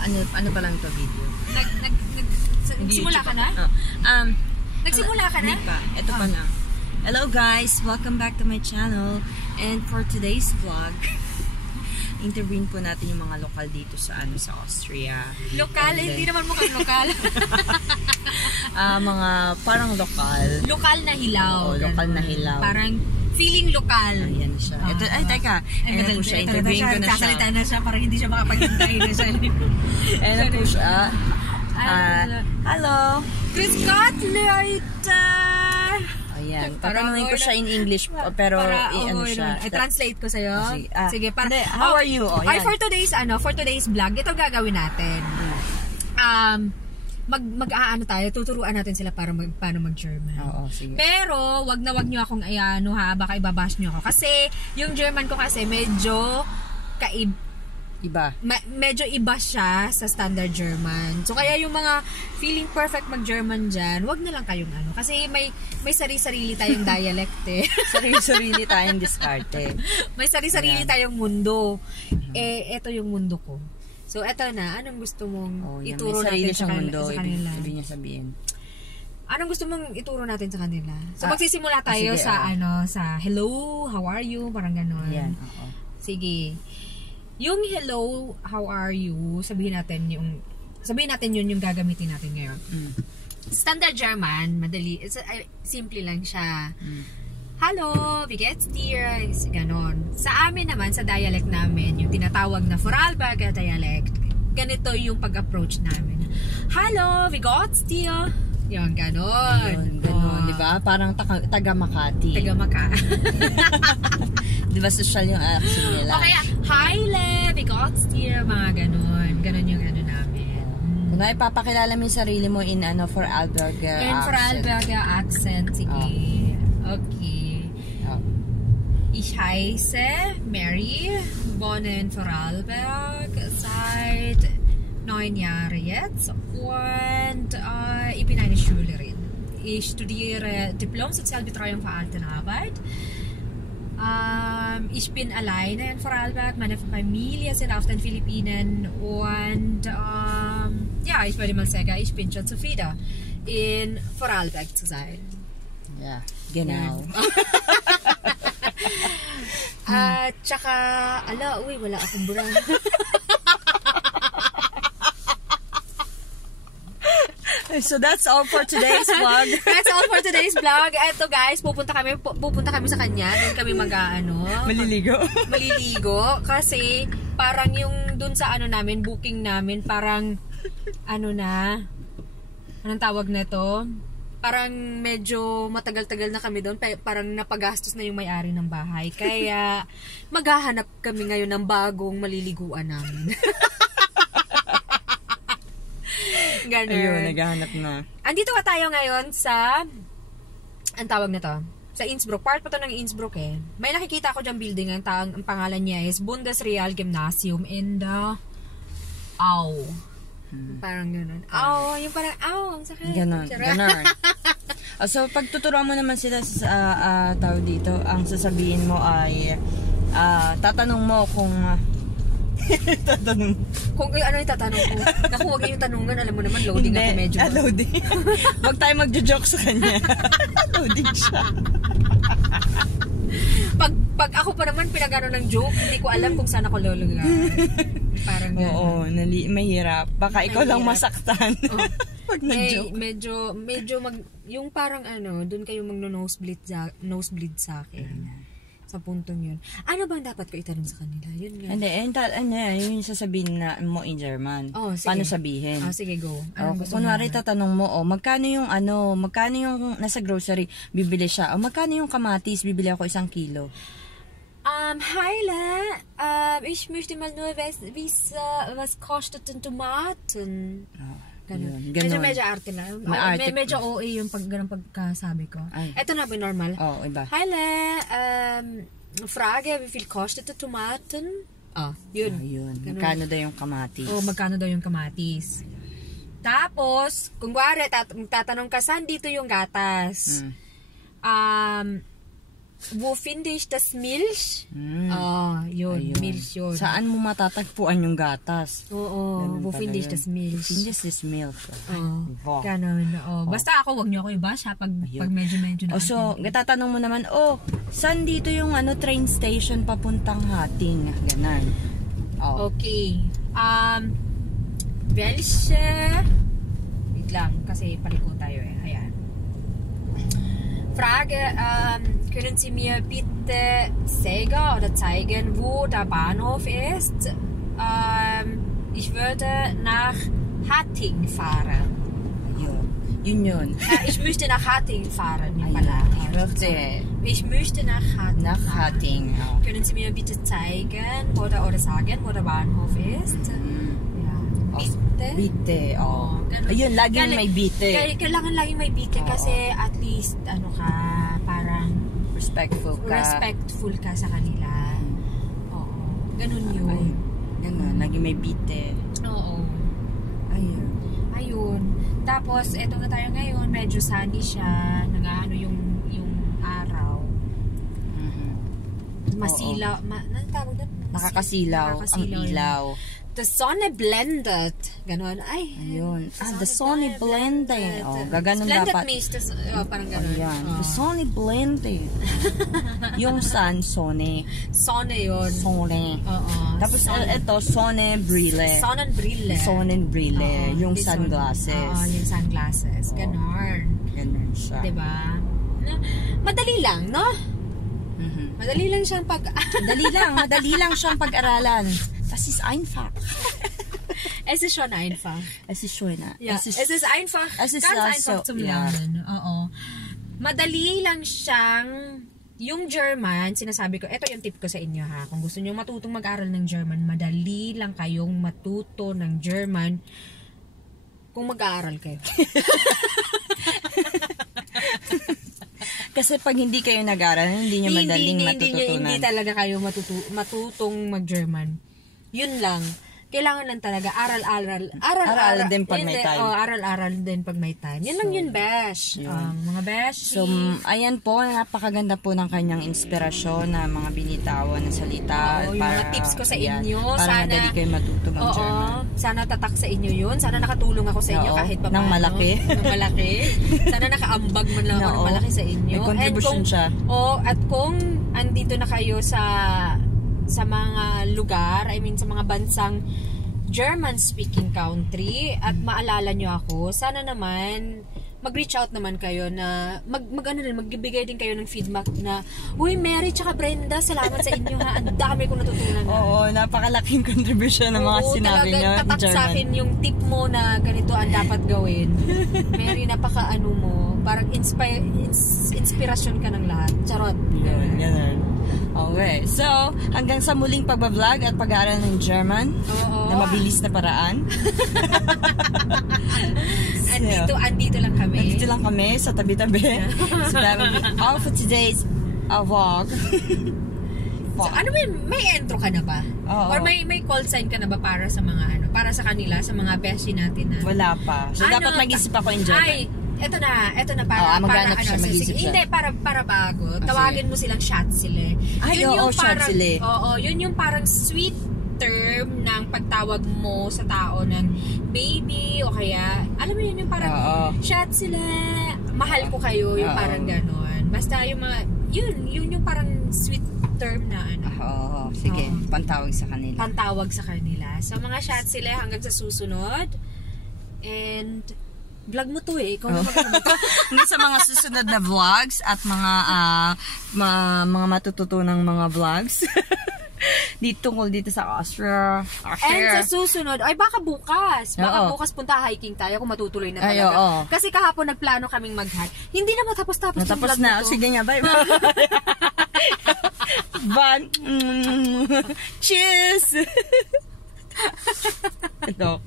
Ano pa lang to video? Nagsimula ka na? Nagsimula ka na? Hindi pa. Ito pa lang. Hello guys! Welcome back to my channel. And for today's vlog, interviewin po natin yung mga lokal dito sa Austria. Lokal? Hindi naman mukhang lokal. Mga parang lokal. Lokal na hilaw. Oo, lokal na hilaw. Parang feeling lokal. Ayan siya. Ito, teka. Ayan po siya. Interviewin ko na siya. Sasalita na siya para hindi siya makapaghintay na siya. Ayan po siya. Hello! Chris Cutler! Ayan. Tatanungin ko siya in English, pero ano siya. I-translate ko sa'yo. Sige, para. How are you? For today's vlog, ito gagawin natin. Mag-aano tayo, tuturuan natin sila paano mag-German. Oo, sige. Pero, wag nyo akong baka ibabash nyo ako. Kasi, yung German ko kasi medyo medyo iba siya sa standard German. So, kaya yung mga feeling perfect mag-German dyan, wag na lang kayong Kasi may sarili-sarili tayong dialect eh. Sarili-sarili tayong diskarte. May sarili-sarili tayong mundo. Eto yung mundo ko. So, eto na. Anong gusto mong ituro natin sa kanila? Ibig niya sabihin. Anong gusto mong ituro natin sa kanila? So, magsisimula tayo sa hello, how are you? Parang gano'n. Yan, Sige. Yung hello, how are you? Sabihin natin yun yung gagamitin natin ngayon. Standard German, madali. Simple lang siya. Hallo, wie geht's dir? Ganon. Sa amin naman, sa dialect namin, yung tinatawag na Vorarlberger dialect, ganito yung pag-approach namin. Hallo, wie geht's dir? Yun, ganon. Ganon, di ba? Parang taga Makati. Taga Makati. Di ba social yung accent nila? Okay, hi le, wie geht's dir? Mga ganon. Ganon yung namin. Kung ipapakilala mo yung sarili mo in Vorarlberger accent. In Vorarlberger accent, sige. Okay. Ich heiße Mary, wohne in Vorarlberg seit 9 Jahren jetzt und ich bin eine Schülerin. Ich studiere Diplom-Sozialbetreuung für Altenarbeit. Ich bin alleine in Vorarlberg, meine Familie sind auf den Philippinen und ich würde mal sagen, ich bin schon zufrieden, in Vorarlberg zu sein. Ja, genau. Tsaka, wala akong bra. So that's all for today's vlog. That's all for today's vlog. Eto guys, pupunta kami sa kanya. Doon kami maliligo. Kasi parang yung doon sa namin, booking namin, parang anong tawag na to? Parang medyo matagal-tagal na kami doon. Parang napagastos na yung may-ari ng bahay. Kaya maghahanap kami ngayon ng bagong maliliguan namin. Ganun. Ayun, naghahanap na. Andito tayo ngayon sa, ang tawag na to, sa Innsbruck. Part pa to ng Innsbruck eh. May nakikita ko dyan building. Ang pangalan niya is Bundesreal Gymnasium in the parang gano'n. Yung parang, ang sakit. Gano'n. So, pag tuturuan mo naman sila sa tawag dito, ang sasabihin mo ay, tatanong mo kung, kung ano yung tatanong ko. Naku, huwag yung tanungan. Alam mo naman, loading ako medyo. Loading. Huwag tayo magjo-joke sa kanya. Loading siya. Pag ako pa naman pinagano ng joke, hindi ko alam kung saan ako lulugar. Parang gano'n. Oo, mahirap. Baka ikaw lang masaktan. Pag nag-joke. Medyo yung parang doon kayo mag-nosebleed sa akin. Sa puntong yun. Ano bang dapat ko itanong sa kanila? Yun nga. Hindi, yun yung sasabihin na mo in German. Sige. Paano sabihin? Sige, go. Kunwari tatanong mo, magkano yung nasa grocery, bibili siya. Magkano yung kamatis, bibili ako 1 kilo. Heile, ich möchte mal nur wissen, was kostet den Tomaten? Ganun. Medyo arte lang. Medyo OA yung pagkasabi ko. Ito na ba normal? Iba. Heile, Frage, wie viel kostet der Tomaten? Yun. Yun. Magkano daw yung kamatis? Magkano daw yung kamatis? Tapos, kung wari, tatanong ka, saan dito yung gatas? wo finde ich das Milch? Yun, Ayun. Milch yun. Saan mo matatagpuan yung gatas? Oo, Ganun wo pala finde ich yun. das Milch? Finde is milk. Wow. Ganun, Basta ako, wag niyo ako i-bash ha, pag medyo na. So, tatanong mo naman, saan dito yung train station papuntang Hating? Ganon. Okay. Welche... Wait lang, kasi paliko tayo Ayan. Frage, können Sie mir bitte sagen oder zeigen, wo der Bahnhof ist? Ich würde nach Hating fahren. Yun. Ich möchte nach Hating fahren. Ich möchte nach Hating. Nach Hating. Können Sie mir bitte zeigen oder sagen, wo der Bahnhof ist? Bitte. Ayun, laging may bite. Kailangan laging may bite kasi at least, parang respectful ka sa kanila. Oo. Ganun yun. Ganun, laging may bite. Oo. Ayun. Tapos, eto na tayo ngayon, medyo sunny siya, yung araw. Masilaw, ano tawag doon? Nakakasilaw ang ilaw. The Sonne blendet. Ganon. Ayun. The Sonne blended. Gaganon blended dapat. means, parang ganon. The Sonne blended. Yung sun, Sonne. Sonne yun. Sonne. Oo. Tapos ito, Sonnenbrille. Sonnenbrille. Yung sunglasses. Yung sunglasses. Ganon. Ganon siya. Diba? Madali lang, no? Madali lang siyang Madali lang siyang pag-aralan. Das ist einfach. Es ist schon einfach. Es ist schön. Ja, es ist einfach. Es ist ganz also, einfach zum Lernen. Oo. Madali lang siyang, yung German, sinasabi ko, ito yung tip ko sa inyo ha. Kung gusto niyo matutong mag-aral ng German, madali lang kayong matuto ng German kung mag-aaral kayo. Kasi pag hindi kayo nag-aral, hindi nyo madaling matututunan. Hindi talaga kayo matutong mag-German. Yun lang. Kailangan lang talaga aral-aral din pag may time. Aral-aral din pag may time. Yun lang yun, besh. Mga besh. So, ayan po, napakaganda po ng kanyang inspirasyon na mga binitawan na salita. Yung mga tips ko sa inyo. Para madali kayo matuto ng German. Sana tatak sa inyo yun. Sana nakatulong ako sa inyo kahit pa paano. Nang malaki. Sana nakaambag man lang ako ng malaki sa inyo. May contribution siya. At kung andito na kayo sa mga lugar, sa mga bansang German-speaking country at maalala nyo ako, sana naman mag-reach out naman kayo na magbibigay din kayo ng feedback na, uy, Mary tsaka Brenda, salamat sa inyo ha, ang dami kong natutunan. Oo, napakalaking contribution ng mga sinabi nyo. Oo, talagang tatak sa akin yung tip mo na ganito ang dapat gawin. Mary, mo, parang inspirasyon ka ng lahat. Charot. Ganun. Okay, so hanggang sa muling pagbablog at pag-aaral ng German na mabilis na paraan. Andito lang kami. Andito lang kami sa tabi-tabi. So that will be all for today's vlog. So, may intro ka na ba? Or may call sign ka na ba para sa mga para sa kanila, sa mga beshi natin na? Wala pa. So dapat mag-isip ako in German. Eto na para mag-isip siya. Hindi, para bago. Tawagin mo silang Schatzele. Schatzele. Yun yung parang sweet term ng pagtawag mo sa tao ng baby o kaya, alam mo yun yung parang Schatzele, mahal ko kayo, yung parang ganon. Basta yung mga, yun yung parang sweet term na sige, pantawag sa kanila. So mga Schatzele hanggang sa susunod. And vlog mo to ikaw na hanggang sa mga susunod na vlogs at mga matututunang mga vlogs tungkol dito sa Austria. And sa susunod, baka bukas punta hiking tayo kung matutuloy na talaga. Kasi kahapon nagplano kaming mag-hike. Hindi na matapos-tapos yung vlog na. Sige nga, bye. Bye. Cheers! Ito.